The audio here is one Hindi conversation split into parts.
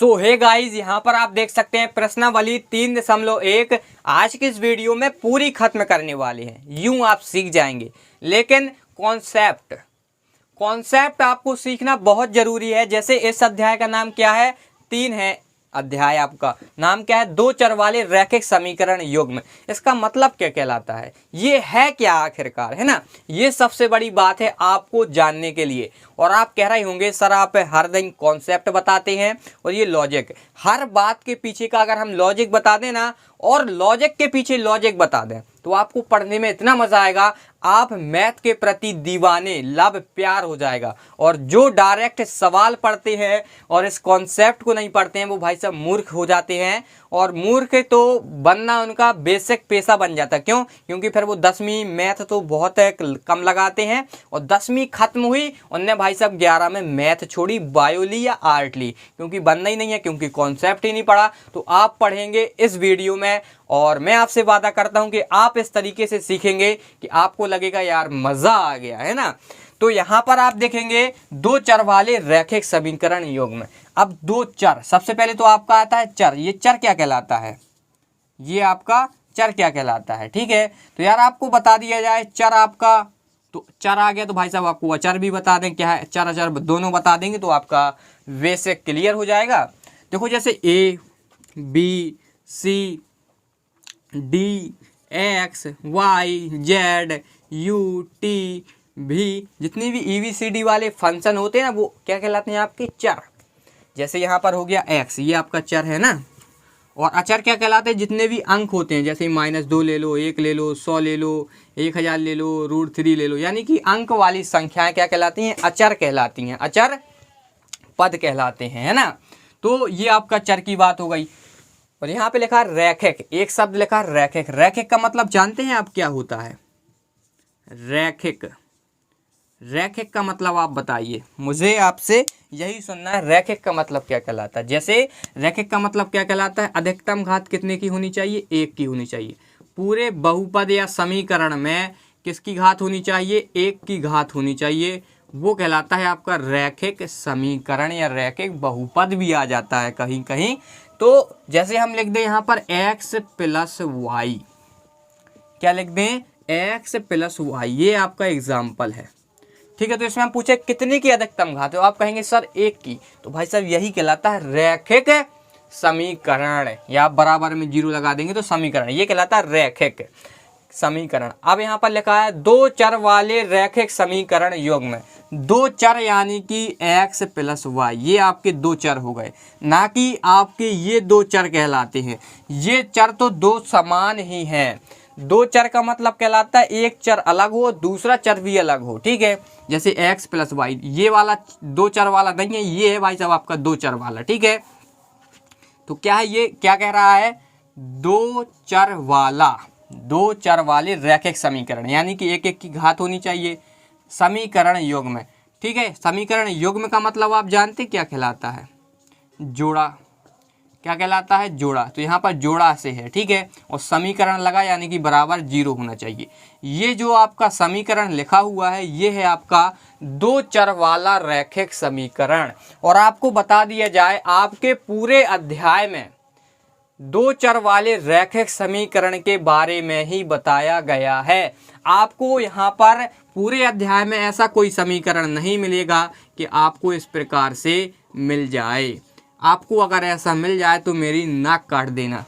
सो हे गाइस, यहाँ पर आप देख सकते हैं प्रश्नावली 3.1 आज की इस वीडियो में पूरी खत्म करने वाले हैं। यूं आप सीख जाएंगे, लेकिन कॉन्सेप्ट आपको सीखना बहुत जरूरी है। जैसे इस अध्याय का नाम क्या है, 3 है अध्याय, आपका नाम क्या है, दो चर वाले रैखिक समीकरण युग्म। इसका मतलब क्या कहलाता है, ये है क्या आखिरकार, है ना। ये सबसे बड़ी बात है आपको जानने के लिए। और आप कह रहे होंगे सर आप हर दिन कॉन्सेप्ट बताते हैं और ये लॉजिक, हर बात के पीछे का अगर हम लॉजिक बता दें ना और लॉजिक के पीछे लॉजिक बता दें तो आपको पढ़ने में इतना मजा आएगा, आप मैथ के प्रति दीवाने लब प्यार हो जाएगा। और जो डायरेक्ट सवाल पढ़ते हैं और इस कॉन्सेप्ट को नहीं पढ़ते हैं वो भाई साहब मूर्ख हो जाते हैं। और मूर्ख तो बनना उनका बेसिक पेशा बन जाता है। क्यों? क्योंकि फिर वो 10वीं मैथ तो बहुत कम लगाते हैं और 10वीं खत्म हुई उनने भाई साहब 11 में मैथ छोड़ी, बायो ली या आर्ट ली, क्योंकि बनना ही नहीं है, क्योंकि कॉन्सेप्ट ही नहीं पढ़ा। तो आप पढ़ेंगे इस वीडियो में और मैं आपसे वादा करता हूं कि आप इस तरीके से सीखेंगे कि आपको लगेगा यार मजा आ गया, है ना। तो यहां पर आप देखेंगे दो चर वाले रैखिक समीकरण युग्म। अब दो चर, सबसे पहले तो आपका आता है चर। ये चर क्या कहलाता है, ये आपका चर क्या कहलाता है, ठीक है। तो यार आपको बता दिया जाए चर आपका, तो चर आ गया तो भाई साहब आपको अचर भी बता दें, क्या है चर अचर दोनों बता देंगे तो आपका बेसिक क्लियर हो जाएगा। देखो जैसे A B C D X Y Z U T भी, जितनी भी EBCD वाले फंक्शन होते हैं ना वो क्या कहलाते हैं आपके चर। जैसे यहाँ पर हो गया x, ये आपका चर है ना। और अचर क्या कहलाते हैं, जितने भी अंक होते हैं, जैसे -2 ले लो, 1 ले लो, 100 ले लो, 1000 ले लो, √3 ले लो, यानी कि अंक वाली संख्याएं क्या कहलाती हैं, अचर कहलाती हैं, अचर पद कहलाते हैं, है ना। तो ये आपका चर की बात हो गई। और यहाँ पे लिखा रैखिक, एक शब्द लिखा रैखिक। रैखिक का मतलब जानते हैं आप क्या होता है, रैखिक, रैखिक का मतलब आप बताइए, मुझे आपसे यही सुनना है। रैखिक का मतलब क्या कहलाता है। जैसे रैखिक का मतलब क्या कहलाता है, अधिकतम घात कितने की होनी चाहिए, 1 की होनी चाहिए। पूरे बहुपद या समीकरण में किसकी घात होनी चाहिए, 1 की घात होनी चाहिए। वो कहलाता है आपका रैखिक समीकरण या रैखिक बहुपद भी आ जाता है कहीं कहीं। तो जैसे हम लिख दें यहाँ पर x + y, क्या लिख दें, x + y, ये आपका एग्जाम्पल है, ठीक है। तो इसमें हम पूछे कितने की अधिकतम घात है, आप कहेंगे सर 1 की, तो भाई साहब यही कहलाता है रैखिक समीकरण। या आप बराबर में 0 लगा देंगे तो समीकरण, ये कहलाता है रैखिक समीकरण। अब यहाँ पर लिखा है दो चर वाले रैखिक समीकरण युग्म। दो चर यानी कि x + y, ये आपके दो चर हो गए, ना कि आपके ये दो चर कहलाते हैं। ये चर तो दो समान ही हैं। दो चर का मतलब कहलाता है एक चर अलग हो दूसरा चर भी अलग हो, ठीक है। जैसे x + y, ये वाला दो चर वाला नहीं है, ये है भाई साहब आपका दो चर वाला, ठीक है। तो क्या है, ये क्या कह रहा है, दो चर वाला, दो चर वाले रैखिक समीकरण, यानी कि 1 की घात होनी चाहिए समीकरण युग्म, ठीक है। समीकरण युग्म का मतलब आप जानते क्या कहलाता है, जोड़ा, क्या कहलाता है, जोड़ा। तो यहाँ पर जोड़ा से है, ठीक है। और समीकरण लगा यानी कि बराबर 0 होना चाहिए। ये जो आपका समीकरण लिखा हुआ है ये है आपका दो चर वाला रैखिक समीकरण। और आपको बता दिया जाए आपके पूरे अध्याय में दो चर वाले रैखिक समीकरण के बारे में ही बताया गया है। आपको यहाँ पर पूरे अध्याय में ऐसा कोई समीकरण नहीं मिलेगा कि आपको इस प्रकार से मिल जाए। आपको अगर ऐसा मिल जाए तो मेरी नाक काट देना,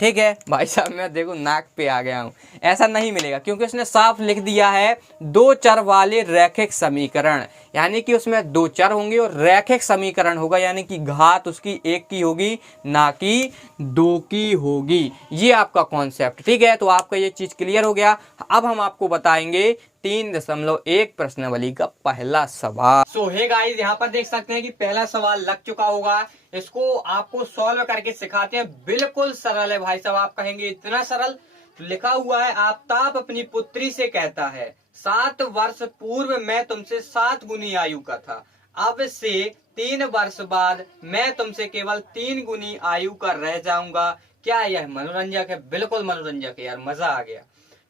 ठीक है भाई साहब। मैं देखो नाक पे आ गया हूँ, ऐसा नहीं मिलेगा क्योंकि उसने साफ लिख दिया है दो चर वाले रैखिक समीकरण, यानी कि उसमें दो चर होंगे और रैखिक समीकरण होगा, यानी कि घात उसकी 1 की होगी ना कि 2 की होगी। ये आपका कॉन्सेप्ट, ठीक है। तो आपका ये चीज क्लियर हो गया। अब हम आपको बताएंगे 3.1 प्रश्नावली का पहला सवाल। सो हे गाइस, यहाँ पर देख सकते हैं कि पहला सवाल लग चुका होगा। इसको आपको सॉल्व करके सिखाते हैं, बिल्कुल सरल है भाई साहब। आप कहेंगे इतना सरल, तो लिखा हुआ है आफ्ताब अपनी पुत्री से कहता है 7 वर्ष पूर्व मैं तुमसे 7 गुनी आयु का था, अब से 3 वर्ष बाद मैं तुमसे केवल 3 गुनी आयु का रह जाऊंगा। क्या यह मनोरंजक है? बिल्कुल मनोरंजक है यार, मजा आ गया,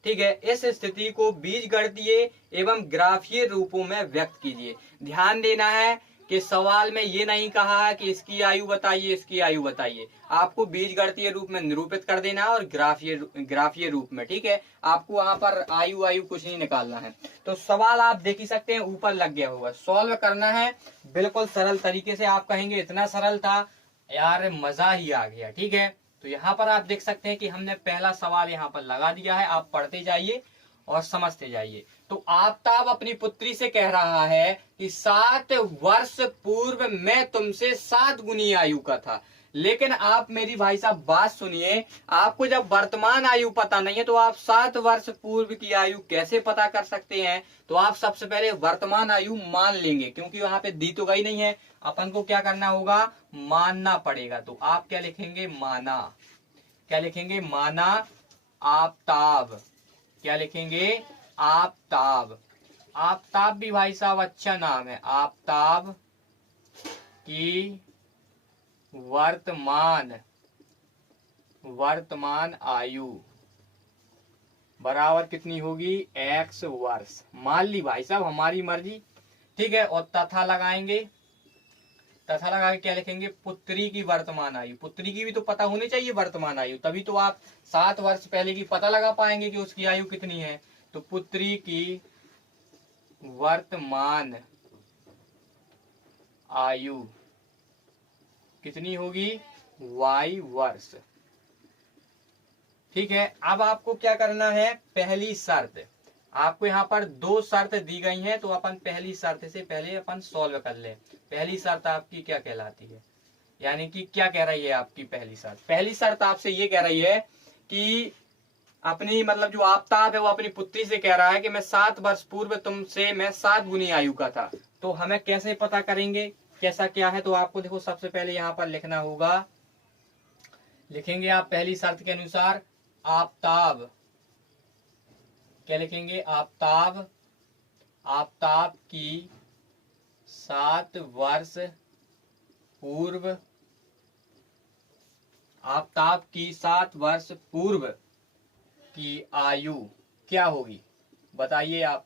ठीक है। इस स्थिति को बीजगणितीय एवं ग्राफीय रूपों में व्यक्त कीजिए। ध्यान देना है कि सवाल में ये नहीं कहा है कि इसकी आयु बताइए, इसकी आयु बताइए। आपको बीजगणितीय रूप में निरूपित कर देना है और ग्राफीय रूप में, ठीक है। आपको वहां पर आयु कुछ नहीं निकालना है। तो सवाल आप देख ही सकते हैं, ऊपर लग गया होगा। सॉल्व करना है बिल्कुल सरल तरीके से। आप कहेंगे इतना सरल था यार, मजा ही आ गया, ठीक है। तो यहाँ पर आप देख सकते हैं कि हमने पहला सवाल यहाँ पर लगा दिया है। आप पढ़ते जाइए और समझते जाइए। तो आफताब अपनी पुत्री से कह रहा है कि 7 वर्ष पूर्व मैं तुमसे 7 गुनी आयु का था। लेकिन आप मेरी भाई साहब बात सुनिए, आपको जब वर्तमान आयु पता नहीं है तो आप 7 वर्ष पूर्व की आयु कैसे पता कर सकते हैं? तो आप सबसे पहले वर्तमान आयु मान लेंगे, क्योंकि वहां पे दी तो गई नहीं है। अपन को क्या करना होगा? मानना पड़ेगा। तो आप क्या लिखेंगे? माना। क्या लिखेंगे? माना आफताब। क्या लिखेंगे? आफताब। आफताब भी भाई साहब अच्छा नाम है। आफताब की वर्तमान आयु बराबर कितनी होगी? x वर्ष। मान ली भाई साहब, हमारी मर्जी, ठीक है। और तथा लगाएंगे। तथा लगा के क्या लिखेंगे? पुत्री की वर्तमान आयु। पुत्री की भी तो पता होनी चाहिए वर्तमान आयु, तभी तो आप 7 वर्ष पहले की पता लगा पाएंगे कि उसकी आयु कितनी है। तो पुत्री की वर्तमान आयु कितनी होगी? y वर्ष, ठीक है। अब आपको क्या करना है? पहली शर्त, आपको यहाँ पर 2 शर्त दी गई हैं, तो अपन पहली शर्त से पहले अपन सॉल्व कर ले। पहली शर्त आपकी क्या कहलाती है? यानी कि क्या कह रही है आपकी पहली शर्त? पहली शर्त आपसे ये कह रही है कि अपनी मतलब जो आफताब है वो अपनी पुत्री से कह रहा है कि मैं 7 वर्ष पूर्व तुमसे मैं 7 गुनी आयु का था। तो हमें कैसे पता करेंगे कैसा क्या है? तो आपको देखो सबसे पहले यहाँ पर लिखना होगा, लिखेंगे आप पहली शर्त के अनुसार आफताब। क्या लिखेंगे? आफताब। आफताब की 7 वर्ष पूर्व, आफताब की 7 वर्ष पूर्व की आयु क्या होगी? बताइए आप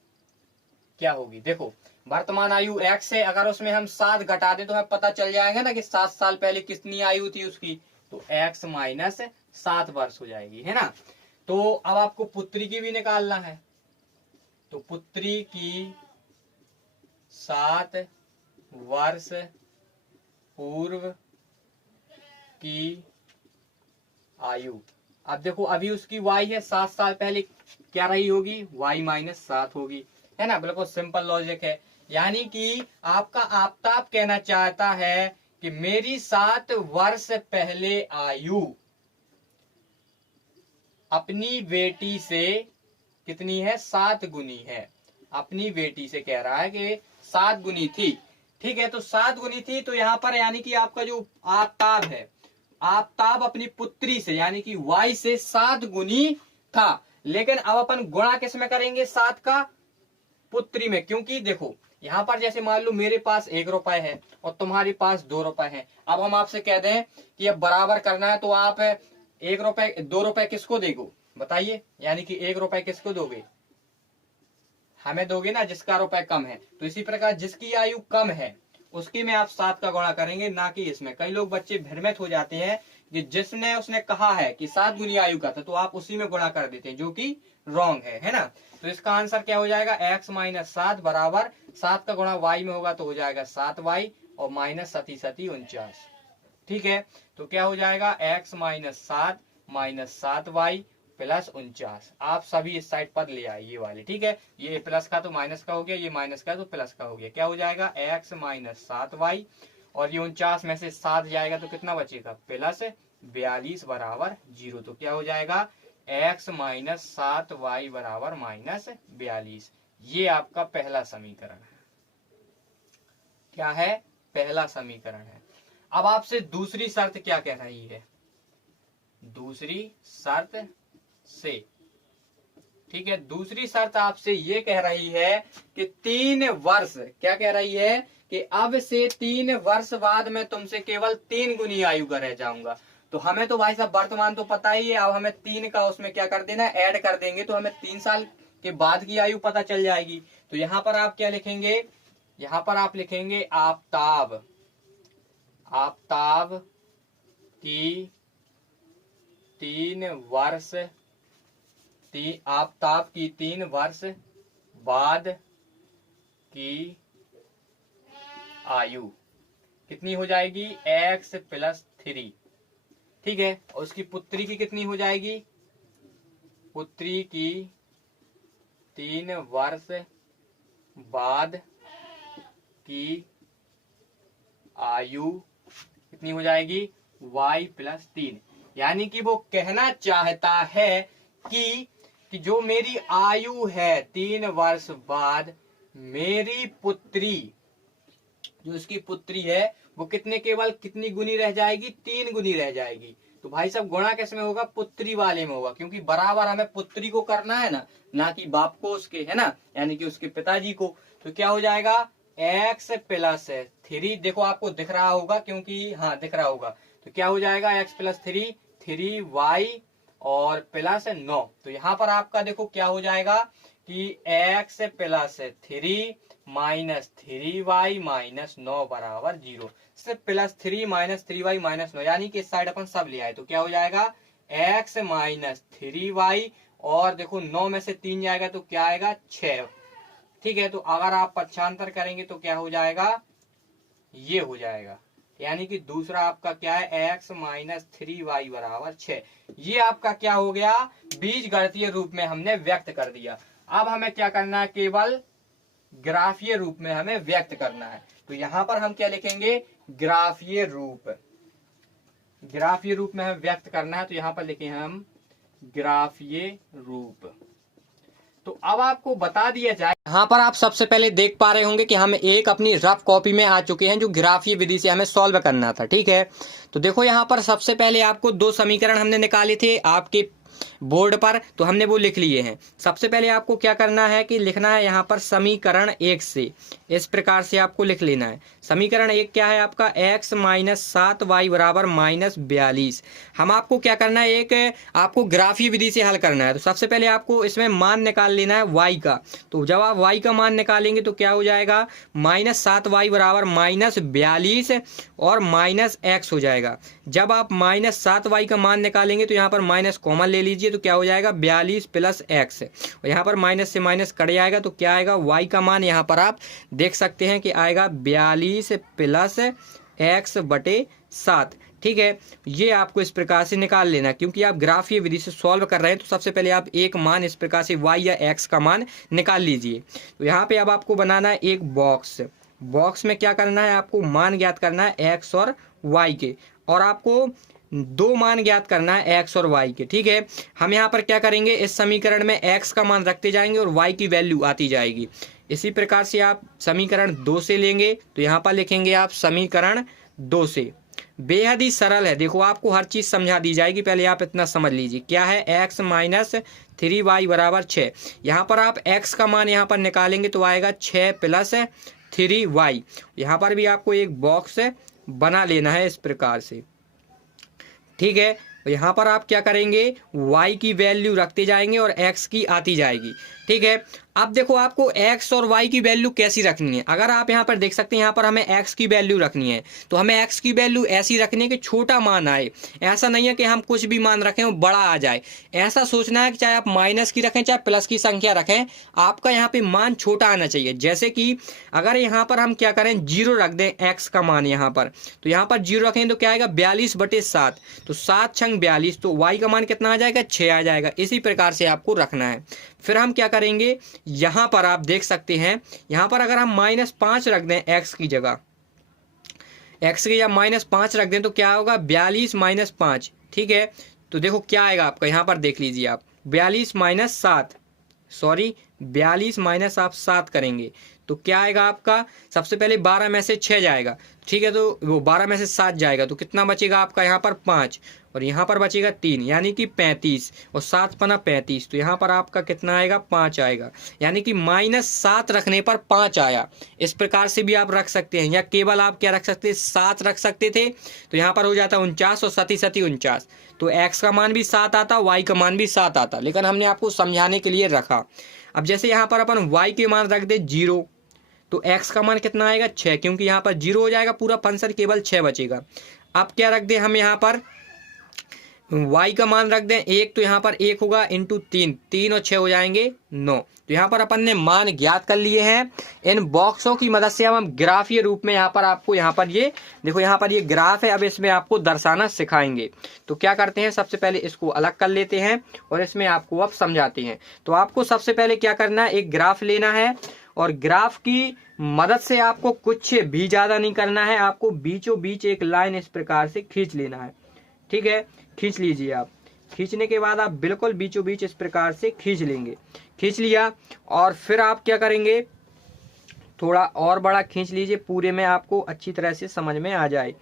क्या होगी? देखो वर्तमान आयु x है, अगर उसमें हम 7 घटा दें तो हमें पता चल जाएगा ना कि 7 साल पहले कितनी आयु थी उसकी। तो x माइनस 7 वर्ष हो जाएगी, है ना। तो अब आपको पुत्री की भी निकालना है। तो पुत्री की 7 वर्ष पूर्व की आयु। अब देखो अभी उसकी y है, 7 साल पहले क्या रही होगी? y माइनस 7 होगी, है ना। बिल्कुल सिंपल लॉजिक है। यानी कि आपका आफताब कहना चाहता है कि मेरी 7 वर्ष पहले आयु अपनी बेटी से कितनी है? 7 गुनी है। अपनी बेटी से कह रहा है कि 7 गुनी थी, ठीक है। तो 7 गुनी थी, तो यहाँ पर यानी कि आपका जो आफताब है, आफताब अपनी पुत्री से यानी कि y से 7 गुनी था। लेकिन अब अपन गुणा किस में करेंगे? 7 का पुत्री में, क्योंकि देखो यहाँ पर जैसे मान लो मेरे पास 1 रुपए है और तुम्हारे पास 2 रुपए है। अब हम आपसे कह दें कि अब बराबर करना है, तो आप 1 रुपए 2 रुपए किसको देगो? बताइए। यानी कि 1 रुपए किसको दोगे? हमें दोगे ना, जिसका रुपए कम है। तो इसी प्रकार जिसकी आयु कम है उसकी में आप 7 का गुणा करेंगे, ना कि इसमें। कई लोग बच्चे भ्रमित हो जाते हैं कि जिसने उसने कहा है कि 7 गुनी आयु का था, तो आप उसी में गुणा कर देते हैं, जो कि रॉन्ग है ना। तो इसका आंसर क्या हो जाएगा? x माइनस 7 बराबर 7 का गुणा y में होगा तो हो जाएगा 7y और माइनस 7 49, ठीक है। तो क्या हो जाएगा? x minus 7 minus 7y plus 49। आप सभी इस साइड पर ले आए ये वाले, ठीक है। ये प्लस का तो माइनस का हो गया, ये माइनस का तो प्लस का हो गया। क्या हो जाएगा? x माइनस 7y और ये 49 में से 7 जाएगा तो कितना बचेगा? प्लस 42 बराबर 0। तो क्या हो जाएगा? x माइनस 7y बराबर माइनस 42। ये आपका पहला समीकरण है। क्या है? पहला समीकरण है। अब आपसे दूसरी शर्त क्या कह रही है? दूसरी शर्त से, ठीक है, दूसरी शर्त आपसे ये कह रही है कि 3 वर्ष, क्या कह रही है? कि अब से 3 वर्ष बाद मैं तुमसे केवल 3 गुनी आयु का रह जाऊंगा। तो हमें तो भाई साहब वर्तमान तो पता ही है, अब हमें 3 का उसमें क्या कर देना? ऐड कर देंगे, तो हमें 3 साल के बाद की आयु पता चल जाएगी। तो यहाँ पर आप क्या लिखेंगे? यहाँ पर आप लिखेंगे आफताब, आफताब की 3 वर्ष, आफताब की 3 वर्ष बाद की आयु कितनी हो जाएगी, x+3। ठीक है, और उसकी पुत्री की कितनी हो जाएगी, पुत्री की 3 वर्ष बाद की आयु कितनी हो जाएगी, y+3। यानी कि वो कहना चाहता है कि जो मेरी आयु है 3 वर्ष बाद, मेरी पुत्री, जो उसकी पुत्री है वो केवल कितनी गुनी रह जाएगी, 3 गुनी रह जाएगी। तो भाई साहब गुणा किस में होगा, पुत्री वाले में होगा, क्योंकि बराबर हमें पुत्री को करना है ना कि बाप को उसके, है ना, यानी कि उसके पिताजी को। तो क्या हो जाएगा, x+3। देखो आपको दिख रहा होगा, क्योंकि हाँ दिख रहा होगा। तो क्या हो जाएगा, x+3, 3y और +9। तो यहाँ पर आपका देखो क्या हो जाएगा कि x+3 -3y -9 बराबर 0। सिर्फ +3 -3y -9, यानी कि इस साइड अपन सब ले आए। तो क्या हो जाएगा, x -3y, और देखो 9 में से 3 जाएगा तो क्या आएगा, 6। ठीक है, तो अगर आप पक्षांतर करेंगे तो क्या हो जाएगा, ये हो जाएगा। यानी कि दूसरा आपका क्या है, x -3y बराबर 6। ये आपका क्या हो गया, बीजगणितीय रूप में हमने व्यक्त कर दिया। अब हमें क्या करना है, केवल ग्राफीय रूप में हमें व्यक्त करना है। तो यहां पर हम क्या लिखेंगे, ग्राफीय रूप, ग्राफीय रूप में हमें व्यक्त करना है। तो यहां पर लिखे हम ग्राफीय रूप। तो अब आपको बता दिया जाए, यहाँ पर आप सबसे पहले देख पा रहे होंगे कि हम एक अपनी रफ कॉपी में आ चुके हैं, जो ग्राफीय विधि से हमें सॉल्व करना था। ठीक है, तो देखो यहाँ पर सबसे पहले आपको 2 समीकरण हमने निकाले थे आपके बोर्ड पर, तो हमने वो लिख लिए हैं। सबसे पहले आपको क्या करना है कि लिखना है यहाँ पर समीकरण 1 से, इस प्रकार से आपको लिख लेना है। समीकरण 1 क्या है आपका, x - 7y बराबर -42। हम आपको क्या करना है, एक आपको ग्राफीय विधि से हल करना है। तो सबसे पहले आपको इसमें मान निकाल लेना है y का। तो जब आप y का मान निकालेंगे तो क्या हो जाएगा, -7y बराबर -42 और -x हो जाएगा। जब आप -7y का मान निकालेंगे तो यहाँ पर माइनस कॉमन ले लीजिए, तो क्या हो जाएगा, 42 + x, और यहाँ पर माइनस से माइनस कट जाएगा। तो क्या आएगा, y का मान यहाँ पर आप देख सकते हैं कि आएगा 42 + x/7। ठीक है, ये आपको इस प्रकार से निकाल लेना, क्योंकि आप ग्राफीय विधि से सॉल्व कर रहे हैं। तो सबसे पहले आप एक मान इस प्रकार से y या x का मान निकाल लीजिए। तो यहाँ पे अब आपको बनाना है एक बॉक्स। बॉक्स में क्या करना है, आपको मान ज्ञात करना है x और y के, और आपको 2 मान ज्ञात करना है x और y के। ठीक है, हम यहाँ पर क्या करेंगे, इस समीकरण में x का मान रखते जाएंगे और y की वैल्यू आती जाएगी। इसी प्रकार से आप समीकरण 2 से लेंगे, तो यहाँ पर लिखेंगे आप समीकरण 2 से। बेहद ही सरल है, देखो आपको हर चीज समझा दी जाएगी, पहले आप इतना समझ लीजिए। क्या है, x - 3y बराबर 6। यहाँ पर आप x का मान यहाँ पर निकालेंगे तो आएगा 6 + 3y। यहाँ पर भी आपको एक बॉक्स बना लेना है इस प्रकार से। ठीक है, यहाँ पर आप क्या करेंगे, y की वैल्यू रखते जाएंगे और x की आती जाएगी। ठीक है, अब देखो आपको x और y की वैल्यू कैसी रखनी है। अगर आप यहाँ पर देख सकते हैं, यहाँ पर हमें x की वैल्यू रखनी है, तो हमें x की वैल्यू ऐसी रखनी है कि छोटा मान आए। ऐसा नहीं है कि हम कुछ भी मान रखें और बड़ा आ जाए। ऐसा सोचना है कि चाहे आप माइनस की रखें चाहे प्लस की संख्या रखें, आपका यहाँ पे मान छोटा आना चाहिए। जैसे कि अगर यहाँ पर हम क्या करें, 0 रख दें x का मान यहाँ पर, तो यहाँ पर 0 रखें तो क्या आएगा, 42/7। तो 7 × 42, तो y का मान कितना आ जाएगा, 6 आ जाएगा। इसी प्रकार से आपको रखना है। फिर हम क्या करेंगे, यहाँ पर आप देख सकते हैं, यहाँ पर अगर हम -5 रख दें x की जगह, x की जगह -5 रख दें तो क्या होगा, 42 - 5। ठीक है, तो देखो क्या आएगा आपका, यहाँ पर देख लीजिए आप, 42 - 7, सॉरी 42 - आप 7 करेंगे तो क्या आएगा आपका, सबसे पहले 12 में से 6 जाएगा। ठीक है, तो वो 12 में से 7 जाएगा तो कितना बचेगा आपका, यहाँ पर 5, और यहाँ पर बचेगा 3, यानी कि 35, और 7 × 35, तो यहाँ पर आपका कितना आएगा, 5 आएगा। यानी कि -7 रखने पर 5 आया। इस प्रकार से भी आप रख सकते हैं, या केवल आप क्या रख सकते हैं, 7 रख सकते थे, तो यहाँ पर हो जाता 49 और 7 × 7 49, तो x का मान भी 7 आता, y का मान भी 7 आता, लेकिन हमने आपको समझाने के लिए रखा। अब जैसे यहाँ पर अपन y के मान रख दे 0, तो x का मान कितना आएगा 6, क्योंकि यहाँ पर 0 हो जाएगा पूरा फंक्शन, केवल 6 बचेगा। अब क्या रख दें हम यहाँ पर, y का मान रख दें 1, तो यहाँ पर 1 होगा इंटू 3, 3 और 6 हो जाएंगे 9। तो यहाँ पर अपन ने मान ज्ञात कर लिए हैं। इन बॉक्सों की मदद से हम ग्राफीय रूप में यहाँ पर आपको, यहाँ पर ये देखो, यहाँ पर ये ग्राफ है, अब इसमें आपको दर्शाना सिखाएंगे। तो क्या करते हैं, सबसे पहले इसको अलग कर लेते हैं और इसमें आपको अब समझाते हैं। तो आपको सबसे पहले क्या करना है, एक ग्राफ लेना है और ग्राफ की मदद से आपको कुछ भी ज्यादा नहीं करना है, आपको बीचों बीच एक लाइन इस प्रकार से खींच लेना है। ठीक है, खींच लीजिए आप। खींचने के बाद आप बिल्कुल बीचों बीच इस प्रकार से खींच लेंगे। खींच लिया और फिर आप क्या करेंगे, थोड़ा और बड़ा खींच लीजिए, पूरे में आपको अच्छी तरह से समझ में आ जाए।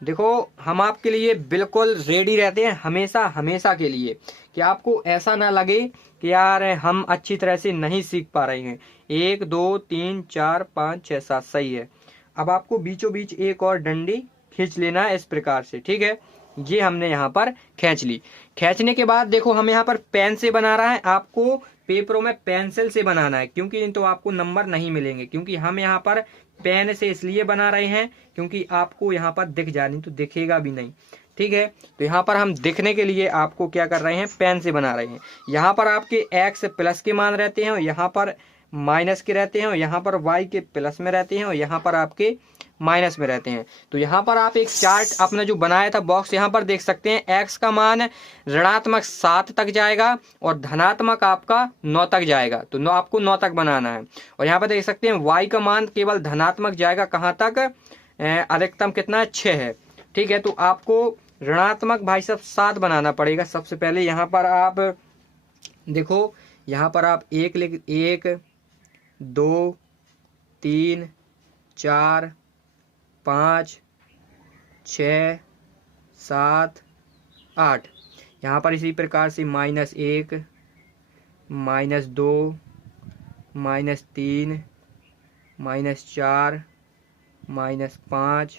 देखो, हम आपके लिए बिल्कुल रेडी रहते हैं हमेशा हमेशा के लिए, कि आपको ऐसा ना लगे कि यार हम अच्छी तरह से नहीं सीख पा रहे हैं। 1 2 3 4 5 6 7 सही है। अब आपको बीचों बीच एक और डंडी खींच लेना है इस प्रकार से। ठीक है, ये हमने यहाँ पर खींच ली। खींचने के बाद देखो, हम यहाँ पर पेन से बना रहा है, आपको पेपरों में पेंसिल से बनाना है, क्योंकि तो आपको नंबर नहीं मिलेंगे। क्योंकि हम यहाँ पर पेन से इसलिए बना रहे हैं क्योंकि आपको यहाँ पर दिख जाए, नहीं तो दिखेगा भी नहीं। ठीक है, तो यहाँ पर हम दिखने के लिए आपको क्या कर रहे हैं, पेन से बना रहे हैं। यहाँ पर आपके x प्लस के मान रहते हैं और यहाँ पर माइनस के रहते हैं और यहाँ पर y के प्लस में रहते हैं और यहाँ पर आपके माइनस में रहते हैं। तो यहाँ पर आप एक चार्ट अपना जो बनाया था बॉक्स, यहाँ पर देख सकते हैं x का मान ऋणात्मक 7 तक जाएगा और धनात्मक आपका 9 तक जाएगा। तो आपको 9 तक बनाना है। और यहाँ पर देख सकते हैं y का मान केवल धनात्मक जाएगा, कहाँ तक, अधिकतम कितना है, 6 है। ठीक है, तो आपको ऋणात्मक भाई साहब 7 बनाना पड़ेगा। सबसे पहले यहाँ पर आप देखो, यहाँ पर आप 1 2 3 4 5 6 7 8, यहाँ पर इसी प्रकार से -1 -2 -3 -4 -5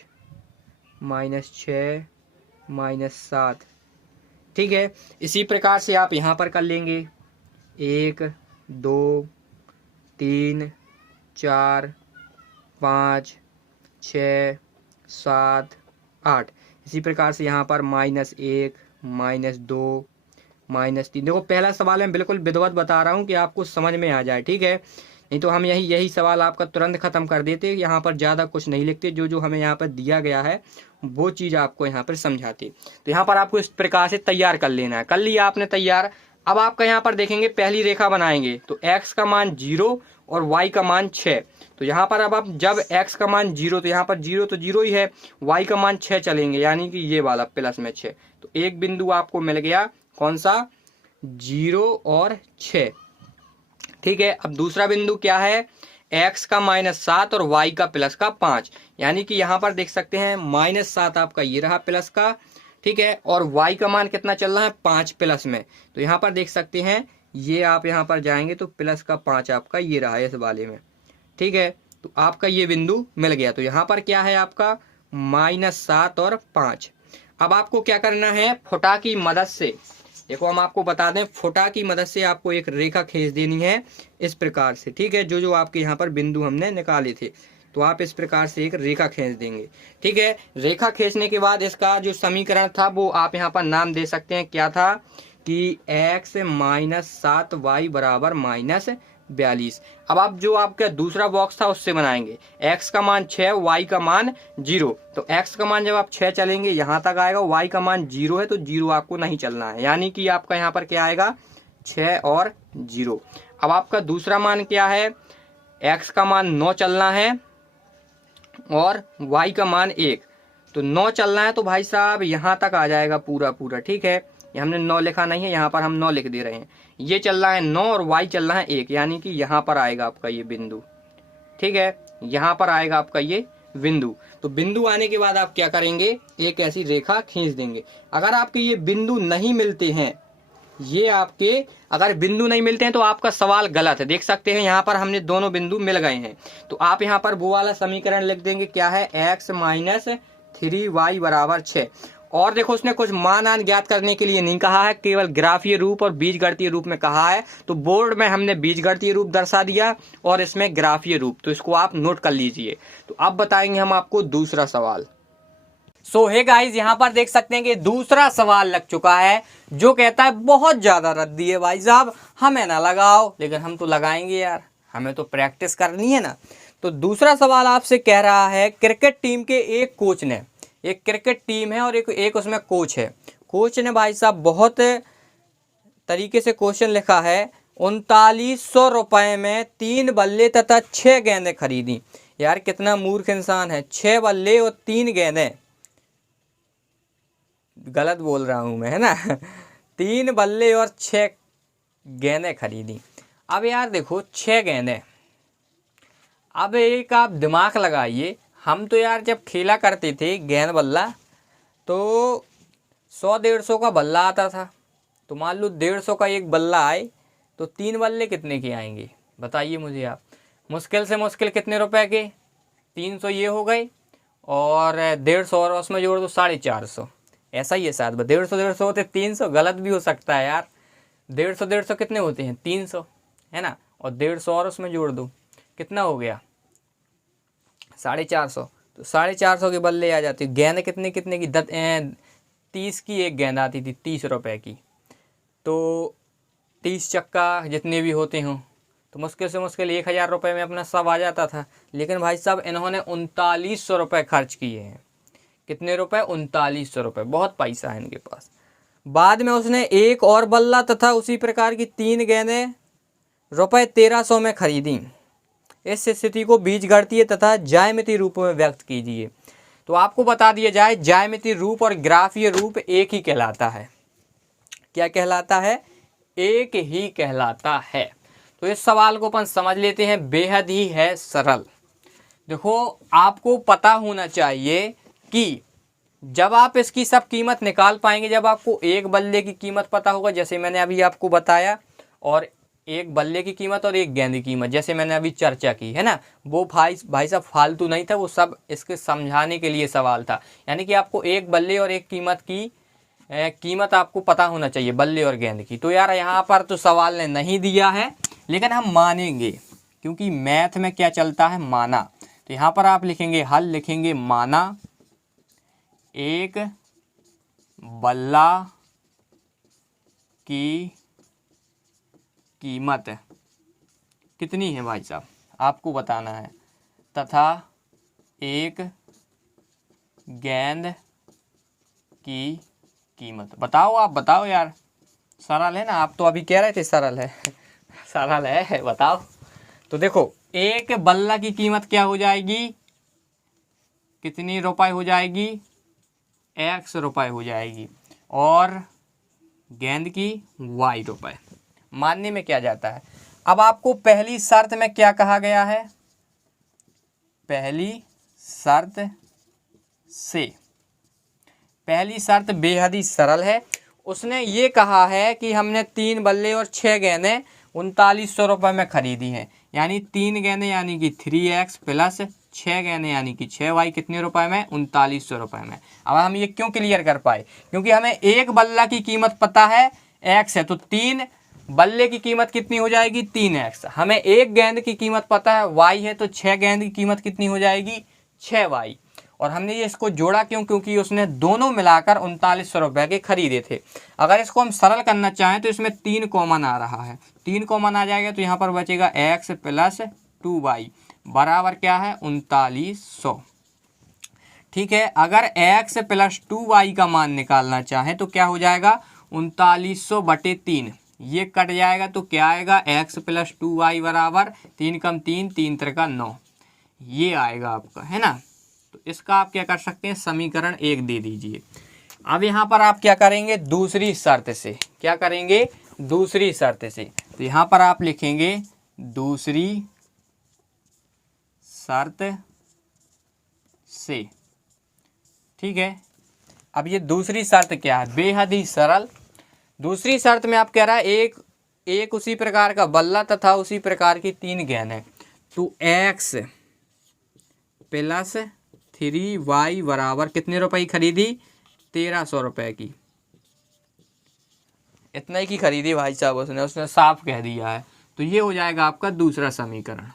-6 -7। ठीक है, इसी प्रकार से आप यहाँ पर कर लेंगे 1 2 3 4 5 6 7 8। इसी प्रकार से यहाँ पर -1 -2 -3। देखो, पहला सवाल मैं बिल्कुल विधिवत बता रहा हूँ कि आपको समझ में आ जाए। ठीक है, नहीं तो हम यही सवाल आपका तुरंत खत्म कर देते, यहाँ पर ज़्यादा कुछ नहीं लिखते, जो हमें यहाँ पर दिया गया है वो चीज़ आपको यहाँ पर समझाते। तो यहाँ पर आपको इस प्रकार से तैयार कर लेना है। कर लिया आपने तैयार। अब आपका यहाँ पर देखेंगे, पहली रेखा बनाएंगे तो x का मान 0 और y का मान 6। तो यहाँ पर अब आप जब x का मान 0, तो यहाँ पर 0 तो 0 ही है, y का मान 6 चलेंगे, यानी कि ये वाला प्लस में 6। तो एक बिंदु आपको मिल गया, कौन सा, 0 और 6। ठीक है, अब दूसरा बिंदु क्या है, x का -7 और y का प्लस का 5, यानी कि यहाँ पर देख सकते हैं -7 आपका ये रहा प्लस का। ठीक है, और y का मान कितना चल रहा है, 5 प्लस में। तो यहाँ पर देख सकते हैं, ये आप यहाँ पर जाएंगे तो प्लस का 5 आपका ये रहा है इस वाले में। ठीक है, तो आपका ये बिंदु मिल गया। तो यहाँ पर क्या है आपका -7 और 5। अब आपको क्या करना है, फुटा की मदद से, देखो हम आपको बता दें, फुटा की मदद से आपको एक रेखा खींच देनी है इस प्रकार से। ठीक है, जो आपके यहाँ पर बिंदु हमने निकाले थे, तो आप इस प्रकार से एक रेखा खींच देंगे। ठीक है, रेखा खींचने के बाद इसका जो समीकरण था वो आप यहाँ पर नाम दे सकते हैं, क्या था कि x - 7y बराबर -42। अब आप जो आपका दूसरा बॉक्स था उससे बनाएंगे, x का मान 6, y का मान 0। तो x का मान जब आप 6 चलेंगे यहाँ तक आएगा, y का मान 0 है तो 0 आपको नहीं चलना है, यानी कि आपका यहाँ पर क्या आएगा, 6 और 0। अब आपका दूसरा मान क्या है, x का मान 9 चलना है और y का मान 1। तो 9 चलना है तो भाई साहब यहाँ तक आ जाएगा पूरा पूरा। ठीक है, ये हमने 9 लिखा नहीं है, यहाँ पर हम 9 लिख दे रहे हैं। ये चल रहा है 9 और y चल रहा है 1, यानी कि यहाँ पर आएगा आपका ये बिंदु। ठीक है, यहाँ पर आएगा आपका ये बिंदु। तो बिंदु आने के बाद आप क्या करेंगे, एक ऐसी रेखा खींच देंगे। अगर आपके ये बिंदु नहीं मिलते हैं, ये आपके अगर बिंदु नहीं मिलते हैं तो आपका सवाल गलत है। देख सकते हैं यहाँ पर हमने दोनों बिंदु मिल गए हैं। तो आप यहाँ पर वो वाला समीकरण लिख देंगे, क्या है, x - 3y बराबर 6। और देखो उसने कुछ मान ज्ञात करने के लिए नहीं कहा है, केवल ग्राफीय रूप और बीजगणितीय रूप में कहा है। तो बोर्ड में हमने बीजगणितीय रूप दर्शा दिया और इसमें ग्राफीय रूप, तो इसको आप नोट कर लीजिए। तो अब बताएंगे हम आपको दूसरा सवाल। सो हे गाइस, यहाँ पर देख सकते हैं कि दूसरा सवाल लग चुका है जो कहता है बहुत ज्यादा रद्दी है भाई साहब, हमें ना लगाओ, लेकिन हम तो लगाएंगे यार, हमें तो प्रैक्टिस करनी है ना। तो दूसरा सवाल आपसे कह रहा है क्रिकेट टीम के एक कोच ने, एक क्रिकेट टीम है और एक उसमें कोच है, कोच ने भाई साहब बहुत तरीके से क्वेश्चन लिखा है, 3900 रुपये में 3 बल्ले तथा 6 गेंदें खरीदी। यार कितना मूर्ख इंसान है, 6 बल्ले और 3 गेंदें, गलत बोल रहा हूं मैं, है ना 3 बल्ले और 6 गेंदें खरीदी। अब यार देखो 6 गेंदें, अब एक आप दिमाग लगाइए, हम तो यार जब खेला करते थे गेंद बल्ला तो 100-150 का बल्ला आता था, तो मान लो 150 का एक बल्ला आए तो 3 बल्ले कितने के आएंगे बताइए मुझे आप। मुश्किल से मुश्किल कितने रुपए के, 300 ये हो गए और 150 और उसमें जोड़ दो 450, ऐसा ही है शायद, 150 होते 300, गलत भी हो सकता है यार। 150 कितने होते हैं 300, है ना, और 150 और उसमें जोड़ दो कितना हो गया 450, तो 450 के बल्ले आ जाते। गेंद कितने कितने की 30 की एक गेंद आती थी 30 रुपए की, तो 30 चक्का जितने भी होते हों तो मुश्किल से मुश्किल 1000 रुपये में अपना सब आ जाता था। लेकिन भाई साहब इन्होंने 3900 रुपये खर्च किए हैं। कितने रुपए, 3900 रुपये, बहुत पैसा है इनके पास। बाद में उसने एक और बल्ला तथा उसी प्रकार की 3 गेंदें रुपये 1300 में खरीदी। इस स्थिति को बीजगणितीय तथा ज्यामितीय रूप में व्यक्त कीजिए। तो आपको बता दिया जाए, ज्यामितीय रूप और ग्राफीय रूप एक ही कहलाता है। क्या कहलाता है, एक ही कहलाता है। तो इस सवाल को अपन समझ लेते हैं, बेहद ही है सरल। देखो आपको पता होना चाहिए कि जब आप इसकी सब कीमत निकाल पाएंगे, जब आपको एक बल्ले की कीमत पता होगा, जैसे मैंने अभी आपको बताया, और एक बल्ले की कीमत और एक गेंद की कीमत जैसे मैंने अभी चर्चा की है ना, वो भाई साहब फालतू नहीं था, वो सब इसके समझाने के लिए सवाल था। यानी कि आपको एक बल्ले और एक कीमत की कीमत आपको पता होना चाहिए, बल्ले और गेंद की। तो यार यहाँ पर तो सवाल ने नहीं दिया है, लेकिन हम मानेंगे क्योंकि मैथ में क्या चलता है, माना। तो यहाँ पर आप लिखेंगे, हल लिखेंगे, माना एक बल्ला की कीमत कितनी है भाई साहब, आपको बताना है, तथा एक गेंद की कीमत। बताओ, आप बताओ यार, सरल है ना, आप तो अभी कह रहे थे सरल है सरल है, बताओ। तो देखो एक बल्ला की कीमत क्या हो जाएगी, कितनी रुपए हो जाएगी, x रुपए हो जाएगी, और गेंद की y रुपए। मानने में क्या जाता है। अब आपको पहली शर्त में क्या कहा गया है, पहली शर्त से, पहली शर्त बेहद ही सरल है। उसने ये कहा है कि हमने 3 बल्ले और 6 गेंदें 3900 रुपये में खरीदी हैं, यानी 3 गेंदें यानी कि 3x प्लस 6 गेंदें यानी कि 6y कितने रुपए में, 3900 रुपये में। अब हम ये क्यों क्लियर कर पाए, क्योंकि हमें एक बल्ला की कीमत पता है x है, तो 3 बल्ले की कीमत कितनी हो जाएगी, 3x। हमें एक गेंद की कीमत पता है y है, तो 6 गेंद की कीमत कितनी हो जाएगी, 6y। और हमने ये इसको जोड़ा क्यों, क्योंकि उसने दोनों मिलाकर 3900 रुपये के खरीदे थे। अगर इसको हम सरल करना चाहें तो इसमें 3 कॉमन आ रहा है, 3 कॉमन आ जाएगा, तो यहाँ पर बचेगा x प्लस 2y बराबर क्या है, 3900। ठीक है, अगर x प्लस 2y का मान निकालना चाहें तो क्या हो जाएगा, 3900 बटे 3, ये कट जाएगा, तो क्या आएगा, x प्लस 2y बराबर 3 कम 3, 3 त्रिका 9, ये आएगा आपका, है ना। तो इसका आप क्या कर सकते हैं, समीकरण 1 दे दीजिए। अब यहाँ पर आप क्या करेंगे, दूसरी शर्त से, क्या करेंगे, दूसरी शर्त से। तो यहाँ पर आप लिखेंगे दूसरी शर्त से, ठीक है। अब ये दूसरी शर्त क्या है, बेहद ही सरल। दूसरी शर्त में आप कह रहा है एक उसी प्रकार का बल्ला तथा उसी प्रकार की 3 गेंद है, तो x प्लस 3y बराबर कितने रुपए की खरीदी, 1300 रुपये की, इतना ही की खरीदी भाई साहब उसने साफ कह दिया है। तो ये हो जाएगा आपका दूसरा समीकरण।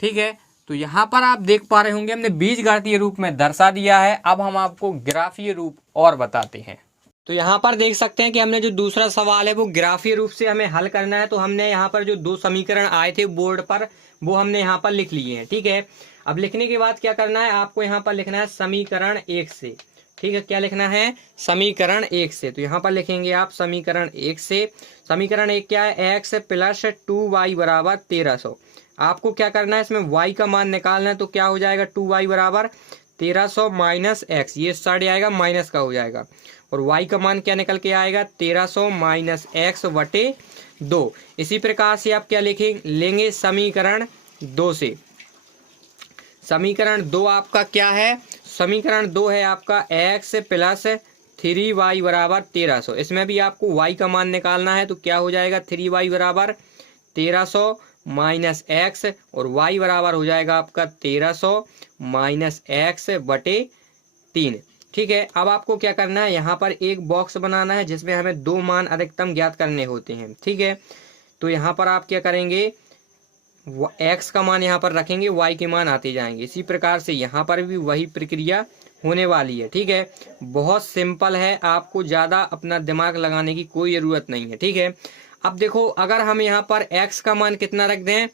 ठीक है, तो यहाँ पर आप देख पा रहे होंगे हमने बीजगणितीय रूप में दर्शा दिया है। अब हम आपको ग्राफीय रूप और बताते हैं। तो यहाँ पर देख सकते हैं कि हमने जो दूसरा सवाल है वो ग्राफीय रूप से हमें हल करना है। तो हमने यहाँ पर जो दो समीकरण आए थे बोर्ड पर वो हमने यहाँ पर लिख लिए हैं। ठीक है, अब लिखने के बाद क्या करना है, आपको यहाँ पर लिखना है समीकरण 1 से। ठीक है, क्या लिखना है, समीकरण 1 से। तो यहाँ पर लिखेंगे आप समीकरण 1 से। समीकरण 1 क्या है, x प्लस 2y बराबर 1300। आपको क्या करना है, इसमें y का मान निकालना है। तो क्या हो जाएगा, 2y बराबर 1300 माइनस एक्स, ये साइड आएगा माइनस का हो जाएगा, और y का मान क्या निकल के आएगा, 1300 माइनस एक्स बटे 2। इसी प्रकार से आप क्या लेंगे समीकरण 2 से। समीकरण 2 आपका क्या है, समीकरण 2 है आपका x प्लस 3y बराबर 1300। इसमें भी आपको y का मान निकालना है। तो क्या हो जाएगा, 3y बराबर 1300 माइनस एक्स, और y बराबर हो जाएगा आपका 1300 माइनस एक्स बटे 3। ठीक है, अब आपको क्या करना है, यहाँ पर एक बॉक्स बनाना है जिसमें हमें दो मान अधिकतम ज्ञात करने होते हैं। ठीक है, तो यहाँ पर आप क्या करेंगे, x का मान यहाँ पर रखेंगे, y के मान आते जाएंगे। इसी प्रकार से यहाँ पर भी वही प्रक्रिया होने वाली है। ठीक है, बहुत सिंपल है, आपको ज़्यादा अपना दिमाग लगाने की कोई ज़रूरत नहीं है। ठीक है, अब देखो अगर हम यहाँ पर x का मान कितना रख दें,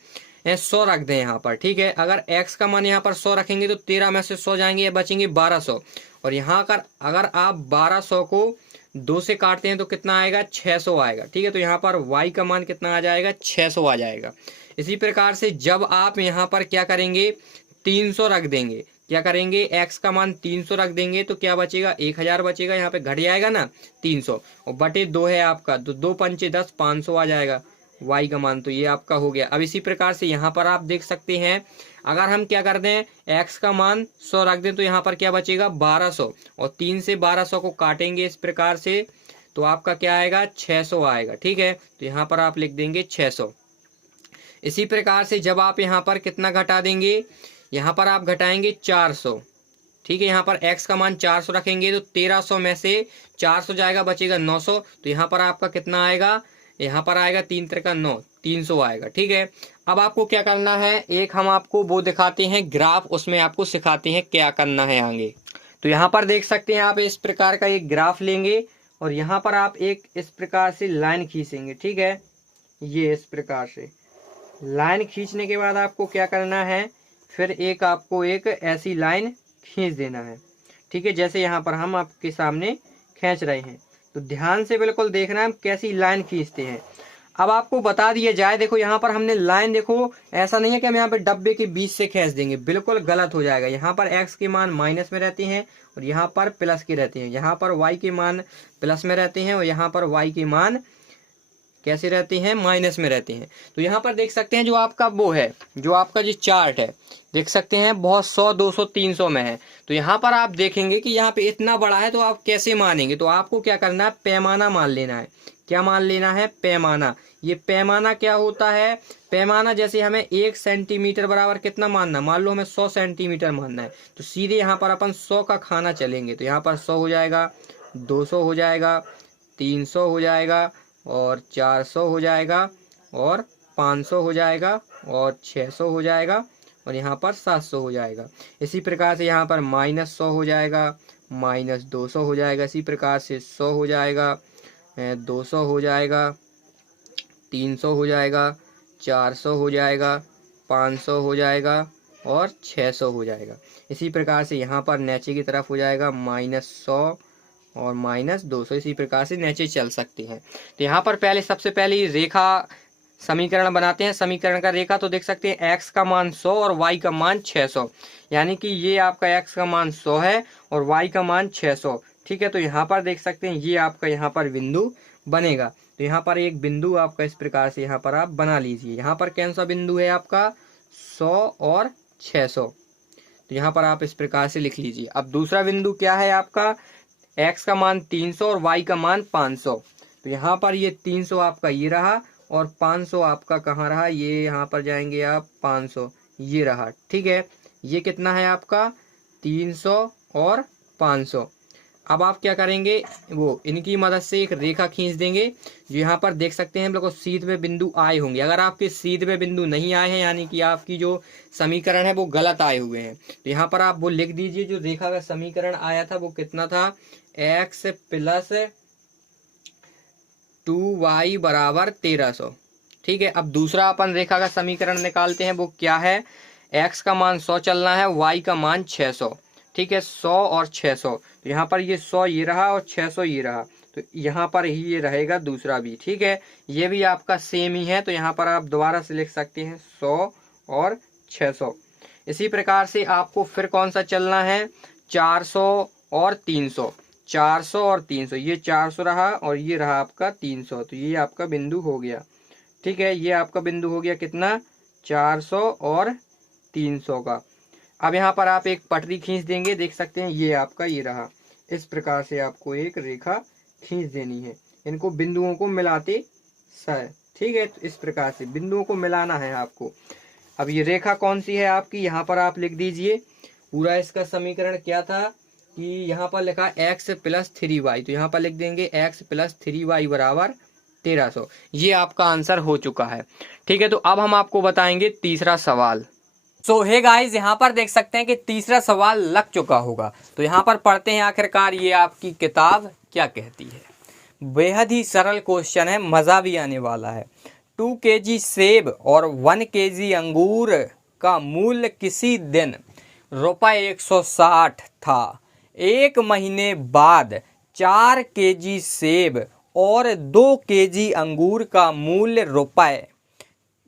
100 रख दें यहाँ पर। ठीक है, अगर x का मान यहाँ पर 100 रखेंगे तो 13 में से 100 जाएंगे, बचेंगे 1200। और यहाँ अगर आप 1200 को 2 से काटते हैं तो कितना आएगा, 600 आएगा। ठीक है, तो यहाँ पर y का मान कितना आ जाएगा, 600 आ जाएगा। इसी प्रकार से जब आप यहाँ पर क्या करेंगे, 300 रख देंगे, क्या करेंगे, x का मान 300 रख देंगे तो क्या बचेगा, 1000 बचेगा। यहाँ पे घट जाएगा ना 300, और बटे 2 है आपका, तो 2 पंचे 10, 500 आ जाएगा y का मान। तो ये आपका हो गया। अब इसी प्रकार से यहाँ पर आप देख सकते हैं, अगर हम क्या कर दें, x का मान 100 रख दें तो यहाँ पर क्या बचेगा, 1200, और 3 से 1200 को काटेंगे इस प्रकार से तो आपका क्या आएगा, 600 आएगा। ठीक है, तो यहाँ पर आप लिख देंगे 600। इसी प्रकार से जब आप यहाँ पर कितना घटा देंगे, यहाँ पर आप घटाएंगे 400। ठीक है, यहाँ पर x का मान 400 रखेंगे तो 1300 में से 400 जाएगा, बचेगा 900। तो यहाँ पर आपका कितना आएगा, यहाँ पर आएगा 3 त्रिका 9, 300 आएगा। ठीक है, अब आपको क्या करना है, एक हम आपको वो दिखाते हैं ग्राफ, उसमें आपको सिखाते हैं क्या करना है आगे। तो यहाँ पर देख सकते हैं आप इस प्रकार का एक ग्राफ लेंगे, और यहाँ पर आप एक इस प्रकार से लाइन खींचेंगे। ठीक है, ये इस प्रकार से लाइन खींचने के बाद आपको क्या करना है, फिर आपको एक ऐसी लाइन खींच देना है। ठीक है, जैसे यहाँ पर हम आपके सामने खींच रहे हैं, तो ध्यान से बिल्कुल देखना है हम कैसी लाइन खींचते हैं। अब आपको बता दिया जाए, देखो यहाँ पर हमने लाइन, देखो ऐसा नहीं है कि हम यहाँ पर डब्बे के बीच से खींच देंगे, बिल्कुल गलत हो जाएगा। यहाँ पर x के मान माइनस में रहते हैं और यहाँ पर प्लस के रहते हैं, यहाँ पर y के मान प्लस में रहते हैं और यहाँ पर y के मान कैसे रहते हैं, माइनस में रहते हैं। तो यहाँ पर देख सकते हैं जो आपका वो है, जो आपका जो चार्ट है, देख सकते हैं बहुत 100, 200, 300 में है। तो यहाँ पर आप देखेंगे कि यहाँ पे इतना बड़ा है, तो आप कैसे मानेंगे, तो आपको क्या करना है, पैमाना मान लेना है। क्या मान लेना है, पैमाना। ये पैमाना क्या होता है, पैमाना जैसे हमें 1 सेंटीमीटर बराबर कितना मानना, मान लो हमें 100 सेंटीमीटर मानना है, तो सीधे यहाँ पर अपन 100 का खाना चलेंगे। तो यहाँ पर 100 हो जाएगा, 200 हो जाएगा, 300 हो जाएगा, और 400 हो जाएगा, और 500 हो जाएगा, और 600 हो जाएगा, और यहाँ पर 700 हो जाएगा। इसी प्रकार से यहाँ पर -100 हो जाएगा, -200 हो जाएगा, इसी प्रकार से 100 हो जाएगा, 200 हो जाएगा, 300 हो जाएगा, 400 हो जाएगा, 500 हो जाएगा, और 600 हो जाएगा। इसी प्रकार से यहाँ पर नीचे की तरफ हो जाएगा -100 और -200। इसी प्रकार से नीचे चल सकते हैं। तो यहाँ पर सबसे पहले रेखा समीकरण बनाते हैं। समीकरण का रेखा तो देख सकते हैं x का मान 100 और y का मान 600, यानी कि ये आपका x का मान 100 है और y का मान 600। ठीक है, तो यहाँ पर देख सकते हैं ये आपका यहाँ पर बिंदु बनेगा। तो यहाँ पर एक बिंदु आपका इस प्रकार से यहाँ पर आप बना लीजिए। यहाँ पर कौन सा बिंदु है आपका, 100 और 600। तो यहाँ पर आप इस प्रकार से लिख लीजिए। अब दूसरा बिंदु क्या है आपका, x का मान 300 और y का मान 500। तो यहाँ पर ये 300 आपका ये रहा, और 500 आपका कहाँ रहा, ये यहाँ पर जाएंगे आप, 500 ये रहा। ठीक है, ये कितना है आपका, 300 और 500। अब आप क्या करेंगे, वो इनकी मदद से एक रेखा खींच देंगे। जो यहाँ पर देख सकते हैं हम लोग को सीधे बिंदु आए होंगे। अगर आपके सीधे बिंदु नहीं आए हैं यानी कि आपकी जो समीकरण है वो गलत आए हुए हैं, तो यहाँ पर आप वो लिख दीजिए। जो रेखा का समीकरण आया था वो कितना था, x प्लस 2y बराबर 1300। ठीक है, अब दूसरा अपन रेखा का समीकरण निकालते हैं। वो क्या है, x का मान 100 चलना है, y का मान 600। ठीक है, 100 और 600, तो यहाँ पर ये 100 ये रहा और 600 ये रहा, तो यहाँ पर ही ये रहेगा दूसरा भी। ठीक है, ये भी आपका सेम ही है, तो यहाँ पर आप दोबारा से लिख सकते हैं 100 और 600। इसी प्रकार से आपको फिर कौन सा चलना है, 400 और 300। 400 और 300, ये 400 रहा और ये रहा आपका 300, तो ये आपका बिंदु हो गया। ठीक है, ये आपका बिंदु हो गया कितना, 400 और 300 का। अब यहाँ पर आप एक पटरी खींच देंगे, देख सकते हैं ये आपका ये रहा। इस प्रकार से आपको एक रेखा खींच देनी है, इनको बिंदुओं को मिलाते समय। ठीक है, तो इस प्रकार से बिंदुओं को मिलाना है आपको। अब ये रेखा कौन सी है आपकी, यहाँ पर आप लिख दीजिए पूरा। इसका समीकरण क्या था कि यहाँ पर लिखा x प्लस 3y, तो यहाँ पर लिख देंगे x प्लस 3y बराबर 1300। ये आपका आंसर हो चुका है। ठीक है, तो अब हम आपको बताएंगे तीसरा सवाल। सो हे गाइस, यहाँ पर देख सकते हैं कि तीसरा सवाल लग चुका होगा। तो यहाँ पर पढ़ते हैं आखिरकार ये आपकी किताब क्या कहती है। बेहद ही सरल क्वेश्चन है, मज़ा भी आने वाला है। 2 kg सेब और 1 kg अंगूर का मूल्य किसी दिन ₹160 था। एक महीने बाद 4 kg सेब और 2 kg अंगूर का मूल्य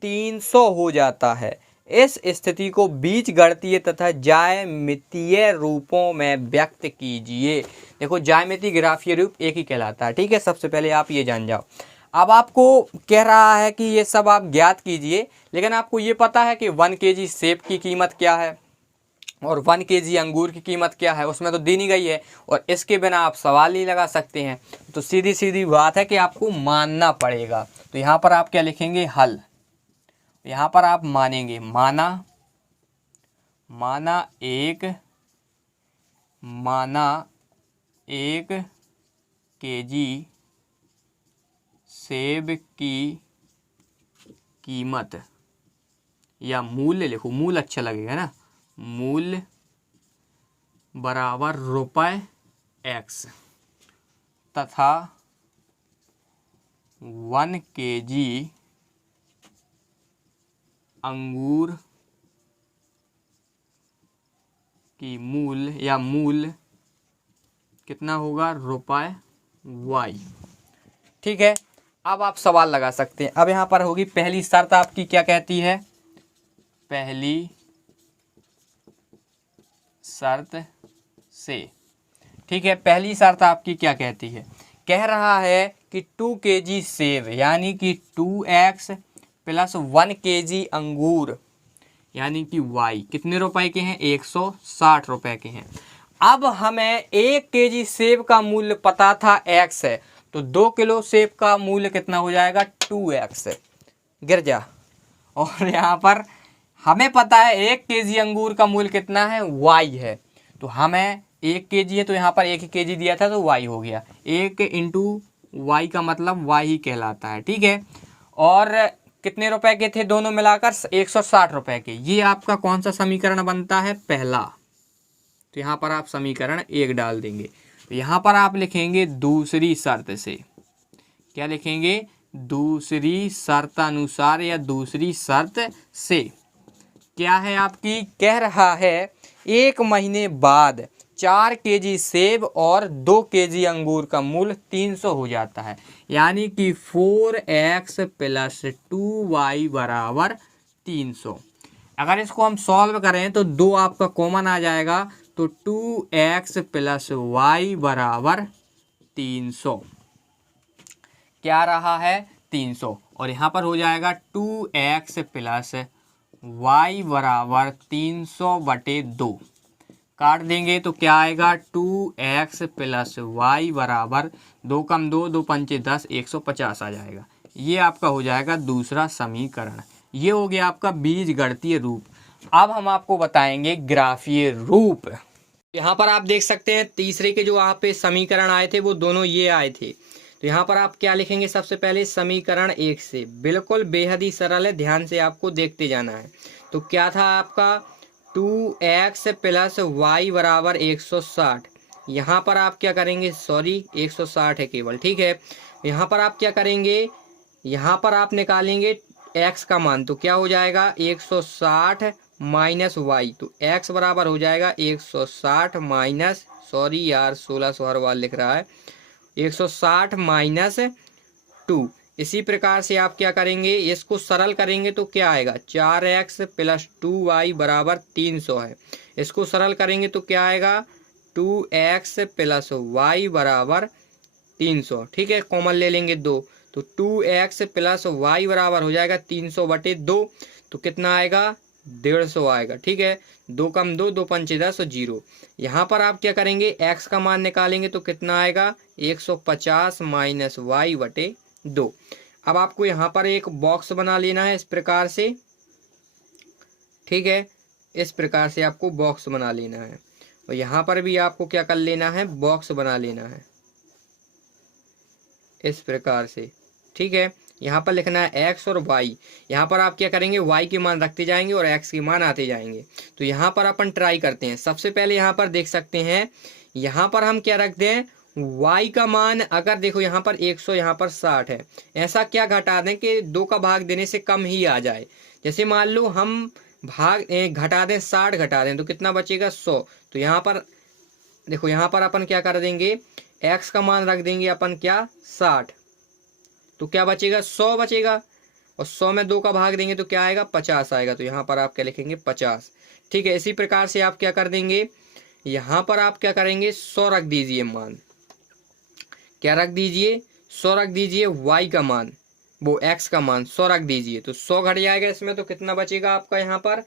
₹300 हो जाता है। इस स्थिति को बीजगणितीय तथा ज्यामितीय रूपों में व्यक्त कीजिए। देखो, ज्यामितीय ग्राफीय रूप एक ही कहलाता है। ठीक है, सबसे पहले आप ये जान जाओ। अब आपको कह रहा है कि ये सब आप ज्ञात कीजिए, लेकिन आपको ये पता है कि 1 kg सेब की कीमत क्या है और 1 kg अंगूर की कीमत क्या है, उसमें तो दी नहीं गई है, और इसके बिना आप सवाल नहीं लगा सकते हैं। तो सीधी सीधी बात है कि आपको मानना पड़ेगा। तो यहाँ पर आप क्या लिखेंगे, हल। यहाँ पर आप मानेंगे, माना एक kg सेब की कीमत, या मूल्य लिखो, मूल्य अच्छा लगेगा ना, मूल्य बराबर ₹x तथा 1 kg अंगूर की मूल्य कितना होगा, ₹y। ठीक है, अब आप सवाल लगा सकते हैं। अब यहाँ पर होगी पहली शर्त आपकी क्या कहती है, पहली शर्त से। ठीक है, पहली शर्त आपकी क्या कहती है, कह रहा है कि 2 kg सेब यानी कि 2x प्लस 1 kg अंगूर यानी कि y कितने रुपए के हैं, 160 रुपए के हैं। अब हमें 1 kg सेब का मूल्य पता था x है, तो 2 किलो सेब का मूल्य कितना हो जाएगा, 2x। गिर जा। और यहाँ पर हमें पता है 1 kg अंगूर का मूल्य कितना है, y है। तो हमें 1 kg है, तो यहाँ पर 1 kg दिया था तो y हो गया। 1 इंटू y का मतलब y ही कहलाता है। ठीक है, और कितने रुपए के थे दोनों मिलाकर, 160 रुपए के। ये आपका कौन सा समीकरण बनता है, पहला। तो यहाँ पर आप समीकरण 1 डाल देंगे। तो यहाँ पर आप लिखेंगे दूसरी शर्त से। क्या लिखेंगे, दूसरी शर्त अनुसार या दूसरी शर्त से। क्या है आपकी, कह रहा है 1 महीने बाद 4 kg सेब और 2 kg अंगूर का मूल्य 300 हो जाता है, यानी कि 4x प्लस 2y बराबर 300। अगर इसको हम सॉल्व करें तो 2 आपका कॉमन आ जाएगा, तो 2x प्लस y बराबर 300। क्या रहा है, 300। और यहाँ पर हो जाएगा 2x प्लस y बराबर 300/2। काट देंगे तो क्या आएगा, 2x प्लस y बराबर 2 कम 2, 2 पंचे 10, 150 आ जाएगा। ये आपका हो जाएगा दूसरा समीकरण। ये हो गया आपका बीजगणितीय रूप। अब हम आपको बताएंगे ग्राफीय रूप। यहाँ पर आप देख सकते हैं तीसरे के जो आप पे समीकरण आए थे वो दोनों ये आए थे। तो यहाँ पर आप क्या लिखेंगे, सबसे पहले समीकरण 1 से, बिल्कुल बेहद ही सरल है, ध्यान से आपको देखते जाना है। तो क्या था आपका 2x प्लस वाई बराबर 160। यहाँ पर आप क्या करेंगे, सॉरी 160 है केवल, ठीक है। यहाँ पर आप क्या करेंगे, यहाँ पर आप निकालेंगे x का मान, तो क्या हो जाएगा 160 माइनस वाई, तो x बराबर हो जाएगा 160 माइनस, सॉरी यार 1600 हर बार लिख रहा है, 160 माइनस 2। इसी प्रकार से आप क्या करेंगे, इसको सरल करेंगे तो क्या आएगा, 4x प्लस 2y बराबर 300 है। इसको सरल करेंगे तो क्या आएगा, 2x प्लस वाई बराबर 300, ठीक है। कॉमन ले लेंगे 2, तो 2x प्लस वाई बराबर हो जाएगा 300/2, तो कितना आएगा 150 आएगा, ठीक है। 2 कम 2, 2 पंचे 10 और 0। यहाँ पर आप क्या करेंगे, x का मान निकालेंगे तो कितना आएगा 150 माइनस y/2। अब आपको यहाँ पर एक बॉक्स बना लेना है इस प्रकार से, ठीक है। इस प्रकार से आपको बॉक्स बना लेना है, और यहाँ पर भी आपको क्या कर लेना है, बॉक्स बना लेना है इस प्रकार से, ठीक है। यहाँ पर लिखना है x और y। यहाँ पर आप क्या करेंगे, y के मान रखते जाएंगे और x के मान आते जाएंगे। तो यहाँ पर अपन ट्राई करते हैं। सबसे पहले यहाँ पर देख सकते हैं, यहाँ पर हम क्या रख दें, y का मान, अगर देखो यहाँ पर 100, यहाँ पर 60 है, ऐसा क्या घटा दें कि 2 का भाग देने से कम ही आ जाए। जैसे मान लो हम भाग घटा दें, 60 घटा दें तो कितना बचेगा 100। तो यहाँ पर देखो, यहाँ पर अपन क्या कर देंगे, x का मान रख देंगे अपन क्या 60, तो क्या बचेगा 100 बचेगा, और 100 में 2 का भाग देंगे तो क्या आएगा 50 आएगा। तो यहाँ पर आप क्या लिखेंगे 50, ठीक है। इसी प्रकार से आप क्या कर देंगे, यहाँ पर आप क्या करेंगे 100 रख दीजिए मान, क्या रख दीजिए 100 रख दीजिए, y का मान, वो x का मान 100 रख दीजिए, तो 100 घट जाएगा इसमें, तो कितना बचेगा आपका यहाँ पर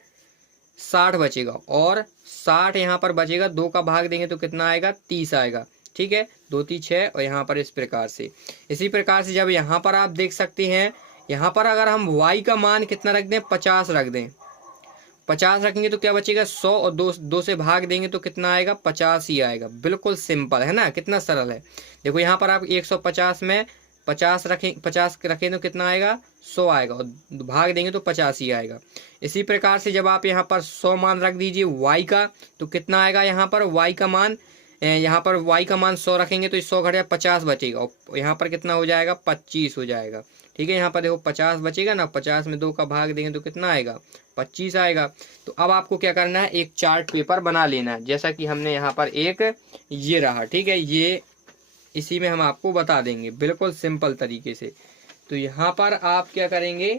60 बचेगा, और 60 यहाँ पर बचेगा, 2 का भाग देंगे तो कितना आएगा 30 आएगा, ठीक है। 2 3 6, और यहाँ पर इस प्रकार से। इसी प्रकार से जब यहाँ पर आप देख सकते हैं, यहाँ पर अगर हम y का मान कितना रख दें, 50 रख दें, 50 रखेंगे तो क्या बचेगा 100, और 2 से भाग देंगे तो कितना आएगा 50 ही आएगा। बिल्कुल सिंपल है ना, कितना सरल है। देखो यहाँ पर आप 150 में 50 रखें तो कितना आएगा 100 आएगा, और भाग देंगे तो 50 ही आएगा। इसी प्रकार से जब आप यहाँ पर 100 मान रख दीजिए y का, तो कितना आएगा यहाँ पर y का मान, यहाँ पर y का मान 100 रखेंगे तो 100 घट जाए 50 बचेगा, और यहाँ पर कितना हो जाएगा 25 हो जाएगा, ठीक है। यहाँ पर देखो 50 बचेगा ना, 50 में 2 का भाग देंगे तो कितना आएगा 25 आएगा। तो अब आपको क्या करना है, एक चार्ट पेपर बना लेना है, जैसा कि हमने यहाँ पर एक ये रहा, ठीक है। ये इसी में हम आपको बता देंगे बिल्कुल सिंपल तरीके से। तो यहाँ पर आप क्या करेंगे,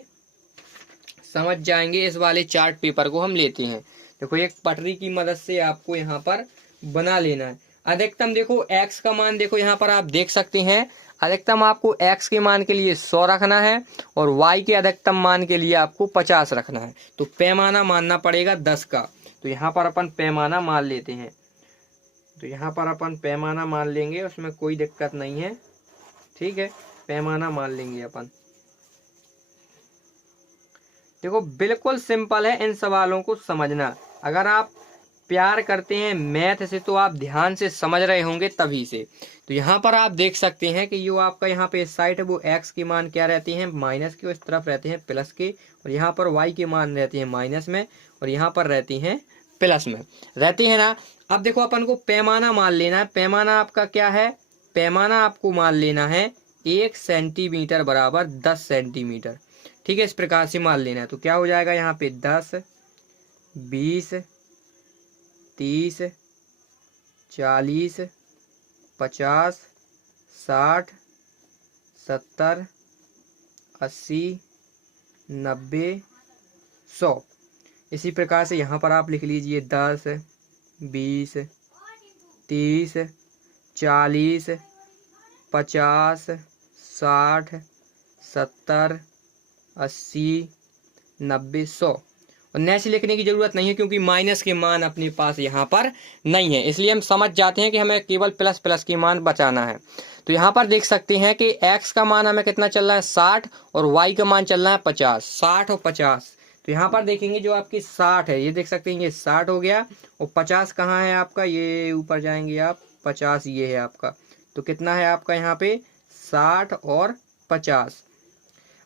समझ जाएंगे। इस वाले चार्ट पेपर को हम लेते हैं, देखो एक पटरी की मदद से आपको यहाँ पर बना लेना है। अधिकतम देखो x का मान, देखो यहाँ पर आप देख सकते हैं, अधिकतम आपको x के मान के लिए 100 रखना है, और y के अधिकतम मान के लिए आपको 50 रखना है। तो पैमाना मानना पड़ेगा 10 का। तो यहाँ पर अपन पैमाना मान लेते हैं, तो यहाँ पर अपन पैमाना मान लेंगे, उसमें कोई दिक्कत नहीं है, ठीक है। पैमाना मान लेंगे अपन। देखो बिल्कुल सिंपल है इन सवालों को समझना। अगर आप प्यार करते हैं मैथ से तो आप ध्यान से समझ रहे होंगे तभी से। तो यहाँ पर आप देख सकते हैं कि जो आपका यहाँ पे इस साइड है वो x के मान क्या रहते हैं, माइनस के, उस तरफ रहते हैं प्लस के, और यहाँ पर y के मान रहते हैं माइनस में, और यहाँ पर रहती हैं प्लस में, रहती है ना। अब देखो अपन को पैमाना मान लेना है। पैमाना आपका क्या है, पैमाना आपको मान लेना है 1 सेंटीमीटर बराबर 10 सेंटीमीटर, ठीक है। इस प्रकार से मान लेना है। तो क्या हो जाएगा यहाँ पे 10 20 30 40 50 60 70 80 90 100। इसी प्रकार से यहाँ पर आप लिख लीजिए 10 20 30 40 50 60 70 80 90 100। और नेक्स्ट लिखने की जरूरत नहीं है क्योंकि माइनस के मान अपने पास यहाँ पर नहीं है, इसलिए हम समझ जाते हैं कि हमें केवल प्लस प्लस के मान बचाना है। तो यहाँ पर देख सकते हैं कि x का मान हमें कितना चल रहा है 60, और y का मान चल रहा है 50। 60 और 50, तो यहाँ पर देखेंगे जो आपकी 60 है, ये देख सकते हैं ये 60 हो गया, और 50 कहाँ है आपका, ये ऊपर जाएंगे आप, 50 ये है आपका। तो कितना है आपका यहाँ पे 60 और 50।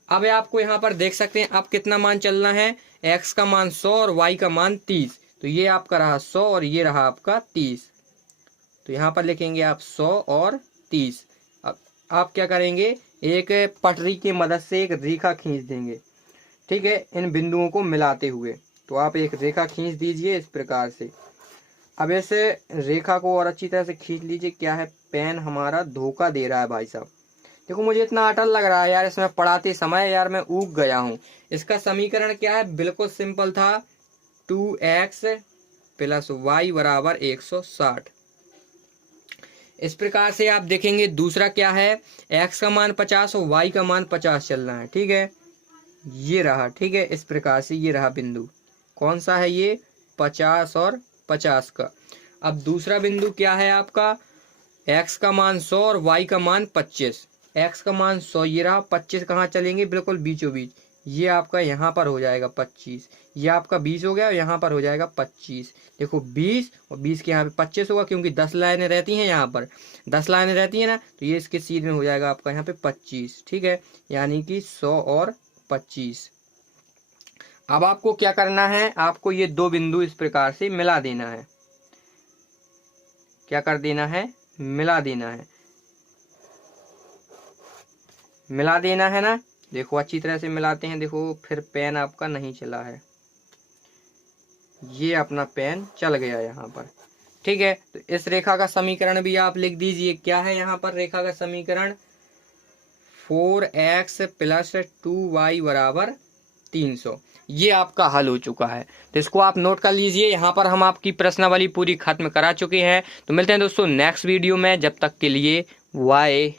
अब आपको यहाँ पर देख सकते हैं अब कितना मान चलना है, x का मान 100 और y का मान 30। तो ये आपका रहा 100 और ये रहा आपका 30। तो यहाँ पर लिखेंगे आप 100 और 30। अब आप क्या करेंगे, एक पटरी की मदद से एक रेखा खींच देंगे, ठीक है, इन बिंदुओं को मिलाते हुए। तो आप एक रेखा खींच दीजिए इस प्रकार से। अब इस रेखा को और अच्छी तरह से खींच लीजिए। क्या है, पेन हमारा धोखा दे रहा है भाई साहब। देखो मुझे इतना अटल लग रहा है यार, इसमें पढ़ाते समय यार मैं ऊब गया हूँ। इसका समीकरण क्या है, बिल्कुल सिंपल था, 2x + y बराबर 160। इस प्रकार से आप देखेंगे। दूसरा क्या है, x का मान 50 और y का मान 50 चलना है, ठीक है, ये रहा, ठीक है, इस प्रकार से ये रहा बिंदु। कौन सा है ये, 50 और 50 का। अब दूसरा बिंदु क्या है आपका, x का मान 100 और y का मान 25। x का मान 100 ये रहा, 25 कहाँ चलेंगे, बिल्कुल बीचों बीच, ये आपका यहाँ पर हो जाएगा 25, ये आपका 20 हो गया और यहाँ पर हो जाएगा 25। देखो 20 और 20 के यहाँ पे 25 होगा, क्योंकि 10 लाइनें रहती हैं, यहाँ पर 10 लाइनें रहती हैं ना, तो ये इसके सीध में हो जाएगा आपका यहाँ पे 25, ठीक है, यानी कि 100 और 25। अब आपको क्या करना है, आपको ये दो बिंदु इस प्रकार से मिला देना है। क्या कर देना है, मिला देना है, मिला देना है ना। देखो अच्छी तरह से मिलाते हैं। देखो फिर पेन आपका नहीं चला है, ये अपना पेन चल गया यहाँ पर, ठीक है। तो इस रेखा का समीकरण भी आप लिख दीजिए। क्या है यहाँ पर रेखा का समीकरण, 4x + 2y बराबर 300। ये आपका हल हो चुका है, तो इसको आप नोट कर लीजिए। यहाँ पर हम आपकी प्रश्नावली पूरी खत्म करा चुके हैं। तो मिलते हैं दोस्तों नेक्स्ट वीडियो में, जब तक के लिए बाय।